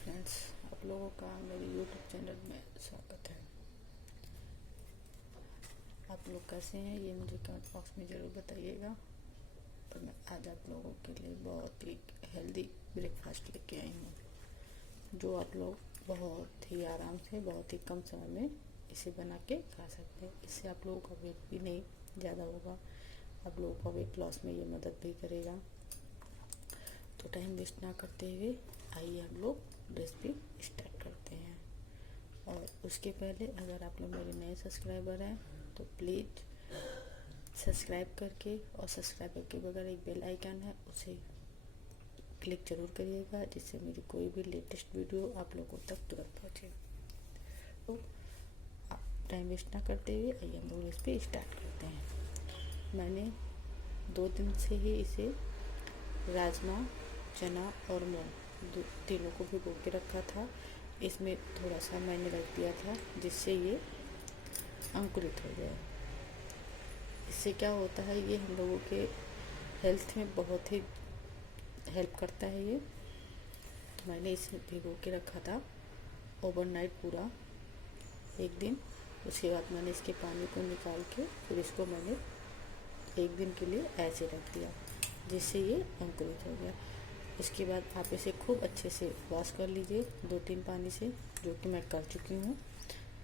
Friends, आप लोगों का मेरे यूट्यूब चैनल में स्वागत है। आप लोग कैसे हैं ये मुझे कमेंट बॉक्स में ज़रूर बताइएगा। तो मैं आज आप लोगों के लिए बहुत ही हेल्दी ब्रेकफास्ट लेके आई हूँ, जो आप लोग बहुत ही आराम से बहुत ही कम समय में इसे बना के खा सकते हैं। इससे आप लोगों का वेट भी नहीं ज़्यादा होगा, आप लोगों का वेट लॉस में ये मदद भी करेगा। तो टाइम वेस्ट ना करते हुए आइए हम लोग रेसिपी स्टार्ट करते हैं। और उसके पहले अगर आप लोग मेरे नए सब्सक्राइबर हैं तो प्लीज़ सब्सक्राइब करके, और सब्सक्राइबर के बगैर एक बेल आइकन है उसे क्लिक ज़रूर करिएगा, जिससे मेरी कोई भी लेटेस्ट वीडियो आप लोगों तक तुरंत पहुँचे। तो आप टाइम वेस्ट ना करते हुए आइए हम लोग रेसिपी स्टार्ट करते हैं। मैंने 2 दिन से ही इसे राजमा, चना और मूंग तीनों को भिगो के रखा था। इसमें थोड़ा सा मैंने रख दिया था जिससे ये अंकुरित हो जाए। इससे क्या होता है, ये हम लोगों के हेल्थ में बहुत ही हेल्प करता है ये। तो मैंने इसे भिगो के रखा था ओवरनाइट पूरा एक दिन। उसके बाद मैंने इसके पानी को निकाल के फिर इसको मैंने एक दिन के लिए ऐसे रख दिया, जिससे ये अंकुरित हो गया। इसके बाद आप इसे खूब अच्छे से वॉश कर लीजिए 2-3 पानी से, जो कि मैं कर चुकी हूँ।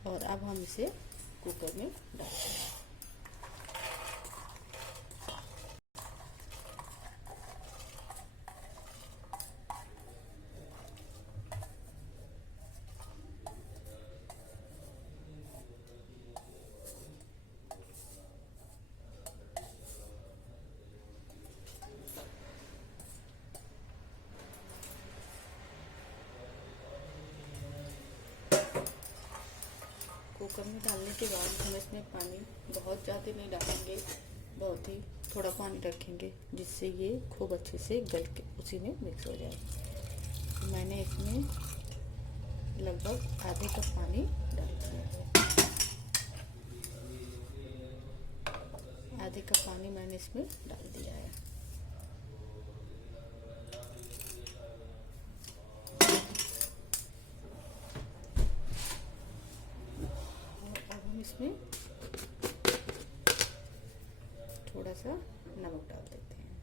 और अब हम इसे कुकर में डालते हैं। कुकर में डालने के बाद हम इसमें पानी बहुत ज़्यादा नहीं डालेंगे, बहुत ही थोड़ा पानी रखेंगे, जिससे ये खूब अच्छे से गल के उसी में मिक्स हो जाए। मैंने इसमें लगभग आधे कप पानी डाल दिया है। आधे कप पानी मैंने इसमें डाल दिया है। और अब हम इसमें थोड़ा सा नमक डाल देते हैं।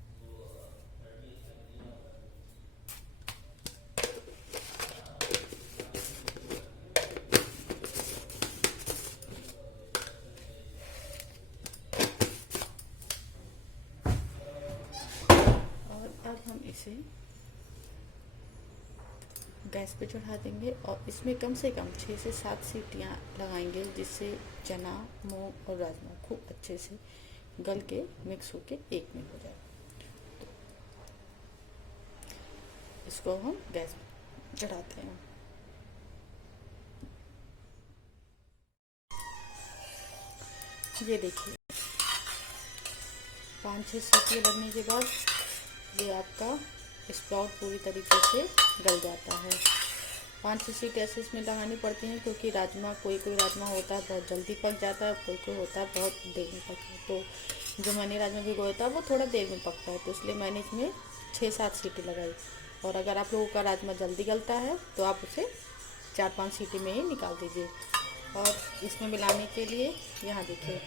और अब हम इसे गैस पे चढ़ा देंगे और इसमें कम से कम 6 से 7 सीटियाँ लगाएंगे, जिससे चना, मूंग और राजमा खूब अच्छे से गल के मिक्स होके एक में हो जाए। तो इसको हम गैस पे चढ़ाते हैं। ये देखिए 5-6 सीटी लगने के बाद ये आपका स्प्राउट पूरी तरीके से गल जाता है। 5-6 सीट ऐसे इसमें लगानी पड़ती हैं, क्योंकि राजमा कोई राजमा होता है बहुत जल्दी पक जाता है, कोई होता है बहुत देर में पकता है। तो जो मैंने राजमा भिगोया था वो थोड़ा देर में पकता है, तो इसलिए मैंने इसमें 6-7 सीटी लगाई। और अगर आप लोगों का राजमा जल्दी गलता है तो आप उसे 4-5 सीटी में ही निकाल दीजिए। और इसमें मिलाने के लिए यहाँ देखिए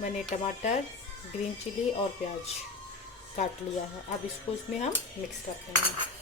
मैंने टमाटर, ग्रीन चिली और प्याज काट लिया है। अब इसको इसमें हम मिक्स करते हैं।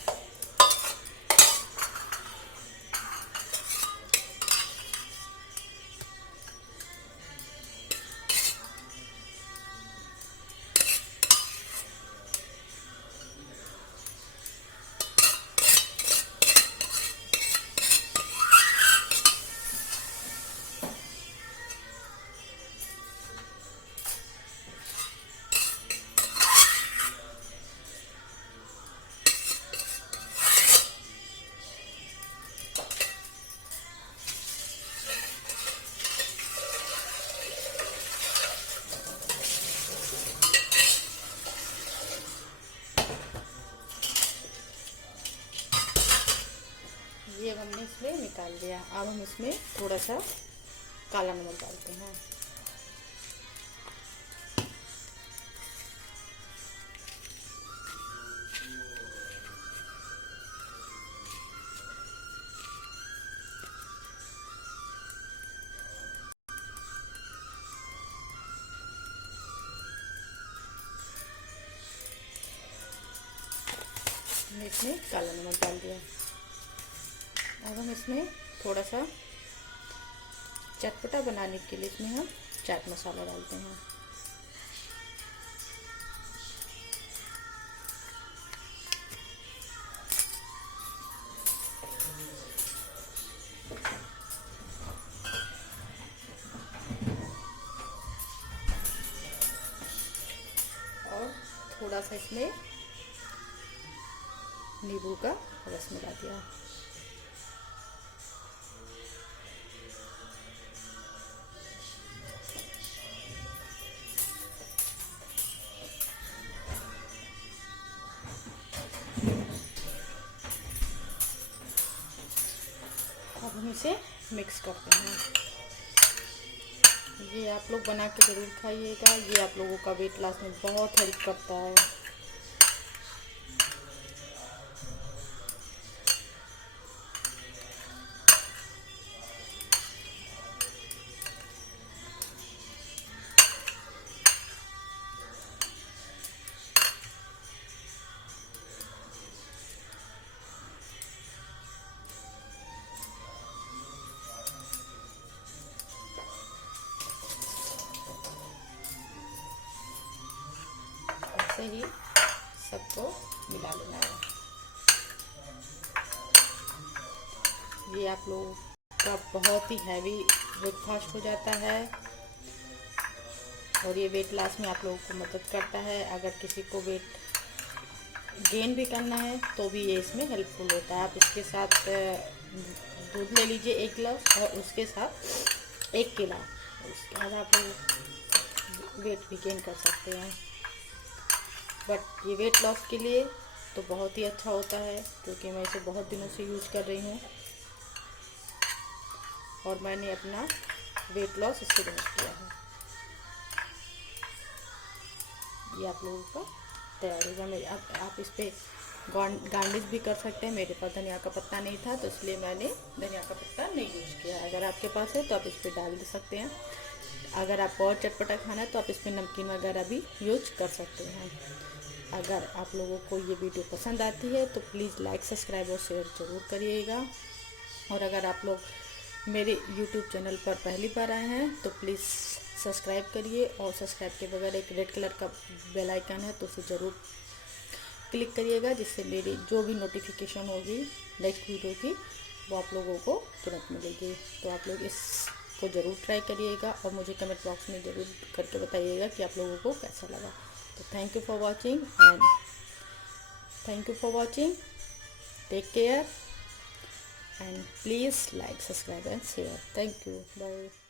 ये हमने इसमें निकाल दिया। अब हम इसमें थोड़ा सा काला नमक डालते हैं। हमने इसमें काला नमक डाल दिया। अब हम इसमें थोड़ा सा चटपटा बनाने के लिए इसमें हम चाट मसाला डालते हैं। और थोड़ा सा इसमें नींबू का रस मिला दिया। अब हम इसे मिक्स करते हैं। ये आप लोग बना के ज़रूर खाइएगा, ये आप लोगों का वेट लॉस में बहुत हेल्प करता है। ऐसे ही सबको मिला लेना है। ये आप लोगों का बहुत ही हैवी ब्रेकफास्ट हो जाता है और ये वेट लॉस में आप लोगों को मदद करता है। अगर किसी को वेट गेन भी करना है तो भी ये इसमें हेल्पफुल होता है। आप इसके साथ दूध ले लीजिए 1 गिलास और उसके साथ 1 केला, उसके बाद आप वेट भी गेन कर सकते हैं। बट ये वेट लॉस के लिए तो बहुत ही अच्छा होता है, क्योंकि मैं इसे बहुत दिनों से यूज़ कर रही हूँ और मैंने अपना वेट लॉस इससे बहुत किया है। ये आप लोगों का तैयार होगा। मेरे आप इस पर गार्निश भी कर सकते हैं। मेरे पास धनिया का पत्ता नहीं था तो इसलिए मैंने धनिया का पत्ता नहीं यूज़ किया। अगर आपके पास है तो आप इस पर डाल दे सकते हैं। अगर आपको और चटपटा खाना है तो आप इसमें नमकीन वगैरह भी यूज कर सकते हैं। अगर आप लोगों को ये वीडियो पसंद आती है तो प्लीज़ लाइक, सब्सक्राइब और शेयर ज़रूर करिएगा। और अगर आप लोग मेरे YouTube चैनल पर पहली बार आए हैं तो प्लीज़ सब्सक्राइब करिए, और सब्सक्राइब के बगैर एक रेड कलर का बेल आइकन है तो उसे ज़रूर क्लिक करिएगा, जिससे मेरी जो भी नोटिफिकेशन होगी नेक्स्ट वीडियो की वो आप लोगों को तुरंत मिलेगी। तो आप लोग इसको ज़रूर ट्राई करिएगा और मुझे कमेंट बॉक्स में ज़रूर करके बताइएगा कि आप लोगों को कैसा लगा। तो thank you for watching, take care and please like, subscribe and share. Thank you, bye.